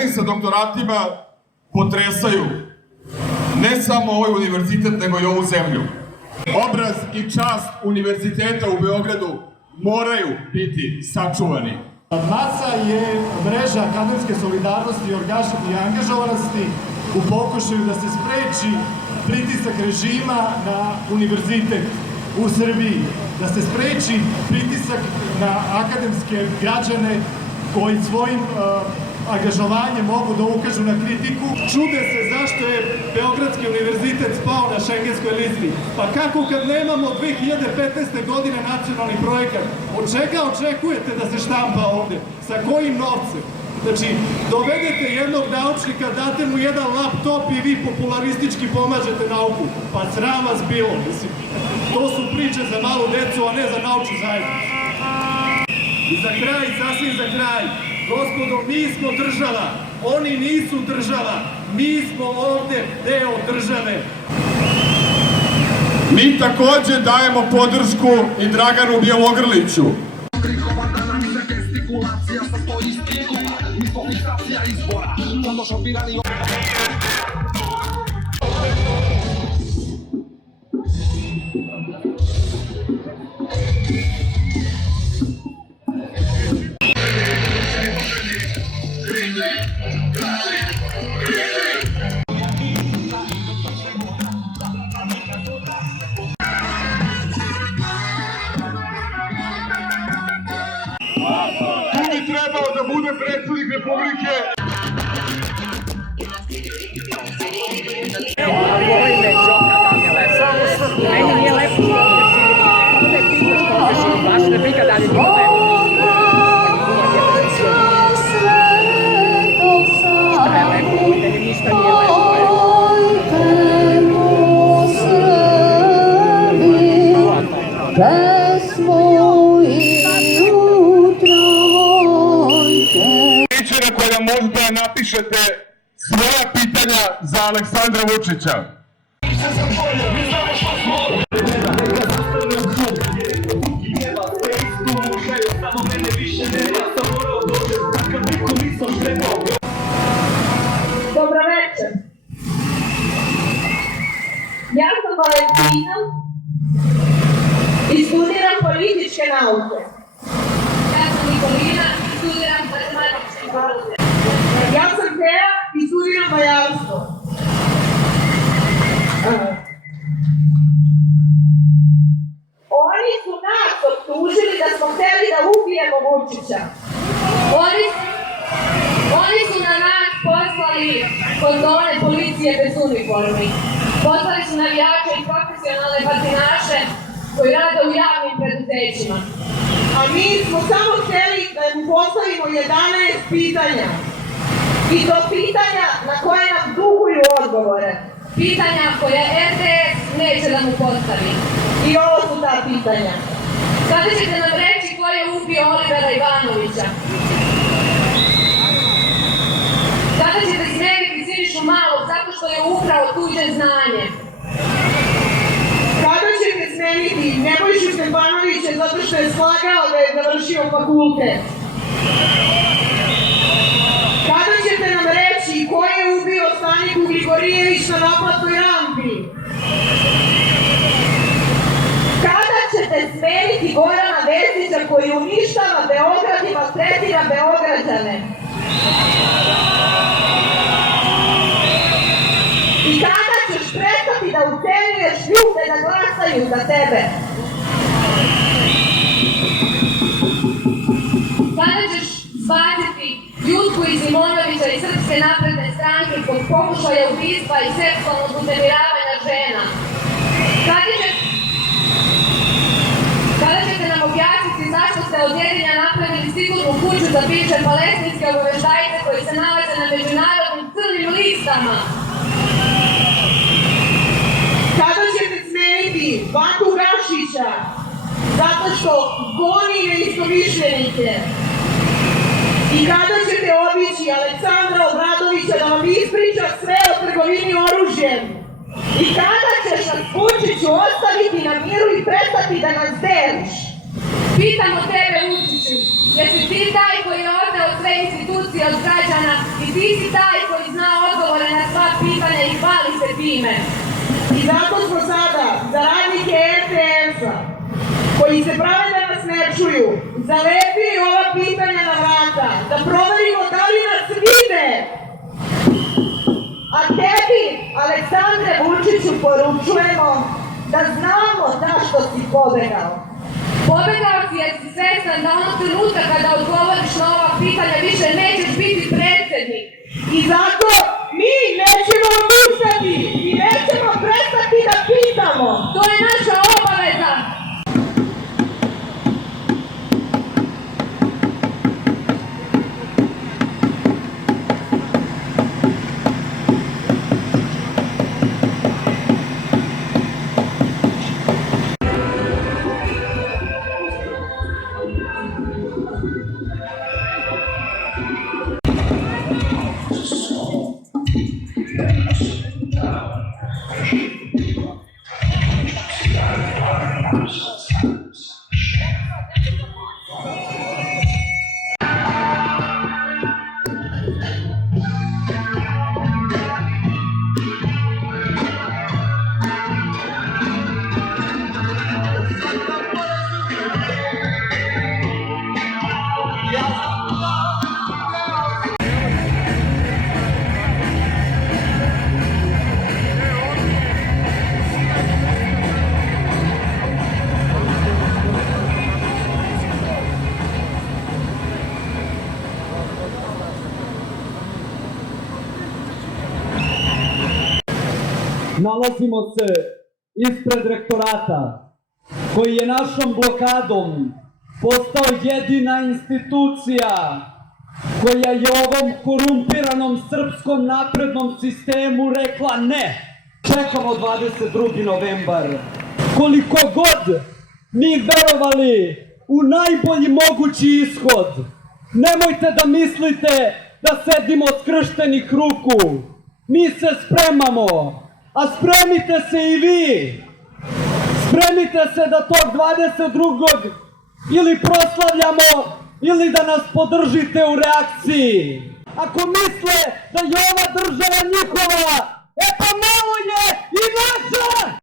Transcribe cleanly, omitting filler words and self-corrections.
Žene sa doktoratima potresaju ne samo ovaj univerzitet, nego i ovu zemlju. Obraz i čast univerziteta u Beogradu moraju biti sačuvani. MASA je mreža akademske solidarnosti i angažovanosti u pokušaju da se spreči pritisak režima na univerzitet u Srbiji, da se spreči pritisak na akademske građane koji svojim angažovanjem mogu da ukažu na kritiku. Čude se zašto je Beogradski univerzitet spao na šengenskoj listi. Pa kako kad nemamo 2015. godine nacionalni projekat? Od čega očekujete da se štampa ovde? Sa kojim novcem? Znači, dovedete jednog naučnika, date mu jedan laptop i vi popularistički pomažete nauku. Pa sram vas bilo, mislim. To su priče za malu decu, a ne za naučnu zajednicu. I za kraj, sasvim za kraj, gospodo, mi smo država, oni nisu država, mi smo ovde deo države. Mi takođe dajemo podršku i Draganu Bjelogrliću. Trebao da bude predsjednik Republike. Meni nije lepo. Ovdje ti imaš profesiju, baš ne prika dalje ti ne. Šta je lepo, ovdje ništa nije lepo. Na koja možda napišete svoja pitanja za Aleksandra Vučića. Dobro večer. Ja sam Valentina i studiram političke nauke. Ja sam Nikolina i studiram matematičke nauke. Ja sam Teja i studiram vajarstvo. Oni su nas optužili da smo hteli da ubijemo Vučića. Oni su na nas poslali kordone policije bez uniformi. Poslali su navijače i profesionalne batinaše koji rade u javnim preduzećima. A mi smo samo hteli da mu postavimo 11 pitanja. I to pitanja na koje nam duguju odgovore. Pitanja koje RTS neće da mu postavi. I ovo su ta pitanja. Kada ćete nam reći ko je ubio Olivera Ivanovića? Kada ćete smeniti Sinišu Malog zato što je ukrao tuđe znanje? Kada ćete smeniti Nebojšu Stefanovića zato što je slagao da je završio fakultet? Kada ćete nam reći ko je ubio Staniku Grigorijević na naplatnoj rampi? Kada ćete smeniti Gorana Vesića koji uništava Beograd i maltretira Beograđane? I kada ćeš prestati da ucenjuješ ljude da glasaju za tebe? Kada ćeš zbaciti Jutku iz Simonovića i Srpske napredne stranke zbog pokušaja ubistva i seksualnog uznemiravanja žena? Kada ćete nam objasniti zašto ste od Jedinja napravili sigurnu kuću za bivše palestinske obaveštajce koji se nalaze na međunarodnim crnim listama? Kada ćete smeniti Batu Gašića zato što goni neistomišljenike? I kada ćete obići Aleksandra Obradovića da vam ispriča sve o trgovini oružjem? I kada ćeš nas Vučiću ostaviti na miru i prestati da nas deliš? Pitamo tebe, Vučiću, jer si ti taj koji je oteo sve institucije od građana i ti si taj koji zna odgovore na sva pitanja i hvali se time. I zato smo sada za radnike RTS-a, koji se prave da nas ne čuju, zalepili ova pitanja na vrata, da proverimo da li nas vide. A tebi, Aleksandre Vučiću, poručujemo da znamo zašto si pobegao. Pobegao si jer si svestan da onog trenutka kada odgovoriš na ova pitanja više nećeš biti predsjednik. I zato mi nećemo odustati i nećemo prestati da pitamo. To je naša obaveza. Nalazimo se ispred rektorata, koji je našom blokadom postao jedina institucija koja je ovom korumpiranom srpskom naprednom sistemu rekla ne. Čekamo 22. novembar. Koliko god mi verovali u najbolji mogući ishod, nemojte da mislite da sedimo skrštenih ruku. Mi se spremamo. A spremite se i vi! Spremite se da tog 22. ili proslavljamo ili da nas podržite u reakciji. Ako misle da je ova država njihova, e pa malo je i naša!